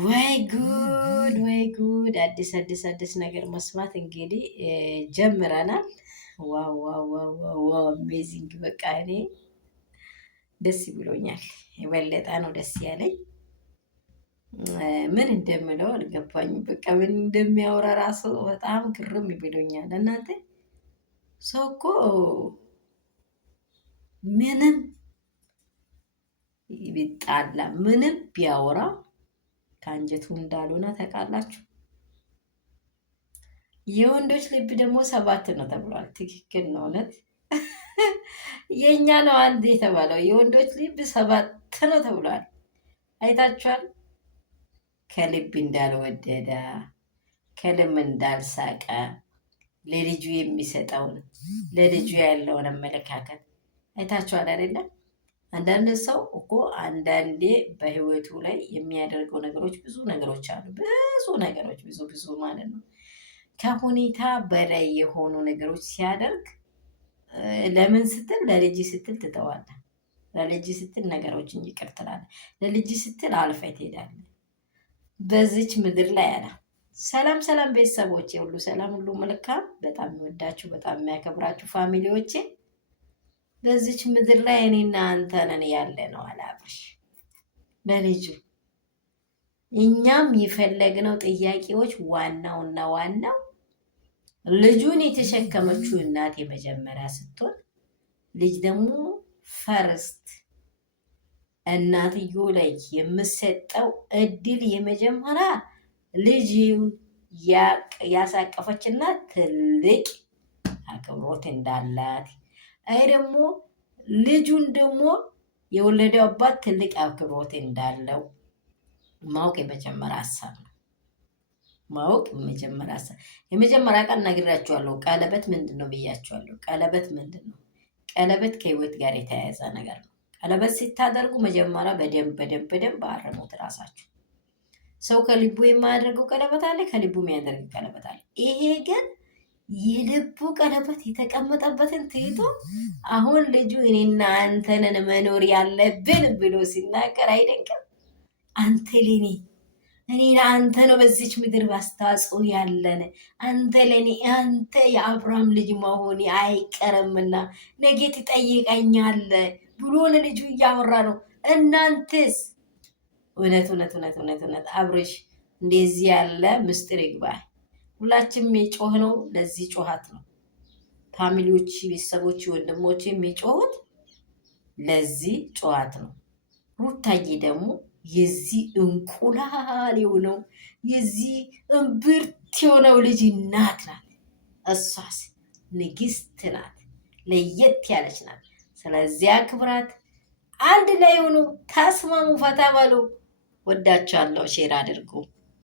ወይ ጉድ! አዲስ ነገር መስማት እንግዲህ ጀምረናል። ዋው ዋው ዋው ዋው! አሜዚንግ! በቃ እኔ ደስ ብሎኛል። የበለጠ ነው ደስ ያለኝ። ምን እንደምለው አልገባኝም። በቃ ምን እንደሚያወራ ራሱ በጣም ግርም ብሎኛል። እናንተ ሰው እኮ ምንም ቢጣላ ምንም ቢያወራ ከአንጀቱ እንዳልሆነ ታውቃላችሁ። የወንዶች ልብ ደግሞ 7 ነው ተብሏል። ትክክል ነው። እውነት የእኛ ነው አንድ የተባለው። የወንዶች ልብ 7 ነው ተብሏል። አይታችኋል። ከልብ እንዳልወደደ ከልም እንዳልሳቀ ለልጁ የሚሰጠውን ለልጁ ያለውን አመለካከት አይታችኋል አይደለም? አንዳንድ ሰው እኮ አንዳንዴ በህይወቱ ላይ የሚያደርገው ነገሮች ብዙ ነገሮች አሉ። ብዙ ማለት ነው። ከሁኔታ በላይ የሆኑ ነገሮች ሲያደርግ ለምን ስትል ለልጅ ስትል ትተዋለህ። ለልጅ ስትል ነገሮችን ይቅር ትላለህ። ለልጅ ስትል አልፈህ ትሄዳለህ። በዚች ምድር ላይ አለ። ሰላም ቤተሰቦቼ፣ ሁሉ ሰላም፣ ሁሉ መልካም። በጣም የሚወዳችሁ በጣም የሚያከብራችሁ ፋሚሊዎቼ፣ በዚች ምድር ላይ እኔና አንተ ነን ያለ ነው አለ አብርሽ ለልጁ። እኛም የፈለግነው ጥያቄዎች ዋናውና ዋናው ልጁን የተሸከመችው እናት የመጀመሪያ ስትሆን፣ ልጅ ደግሞ ፈርስት እናትዮ ላይ የምሰጠው እድል የመጀመሪያ ልጅ ያሳቀፈችና ትልቅ አክብሮት እንዳላት፣ አይ ደግሞ ልጁን ደግሞ የወለደው አባት ትልቅ አክብሮት እንዳለው ማወቅ የመጀመሪያ ሀሳብ ነው። ማወቅ የመጀመሪያ ሀሳብ። የመጀመሪያ ቃል ነግራችኋለሁ። ቀለበት ምንድን ነው ብያችኋለሁ። ቀለበት ምንድን ነው? ቀለበት ከህይወት ጋር የተያያዘ ነገር ነው። ቀለበት ሲታደርጉ መጀመሪያ በደንብ አረሙት ራሳችሁ። ሰው ከልቡ የማያደርገው ቀለበት አለ፣ ከልቡ የሚያደርግ ቀለበት አለ። ይሄ ግን የልቡ ቀለበት የተቀመጠበትን ትይቶ አሁን ልጁ እኔና አንተንን መኖር ያለብን ብሎ ሲናገር አይደንቅም? አንተ ለኔ እኔ ለአንተ ነው በዚች ምድር ባስተዋጽኦ ያለን፣ አንተ ለኔ አንተ የአብርሃም ልጅ መሆን አይቀርምና ነገ ትጠይቀኛለህ ብሎ ለልጁ እያወራ ነው። እናንተስ? እውነት አብርሽ እንደዚህ ያለ ምስጢር ይግባል። ሁላችንም የጮህ ነው ለዚህ ጮሃት ነው። ፋሚሊዎች፣ ቤተሰቦች፣ ወንድሞች የሚጮሁት ለዚህ ጮሃት ነው። ሩታዬ ደግሞ የዚህ እንቁላል የሆነው የዚህ እምብርት የሆነው ልጅ እናት ናት። እሷስ ንግስት ናት፣ ለየት ያለች ናት። ስለዚያ ክብራት አንድ ላይ ሆኑ፣ ተስማሙ፣ ፈታ በሉ። ወዳችኋለሁ። ሼር አድርጉ።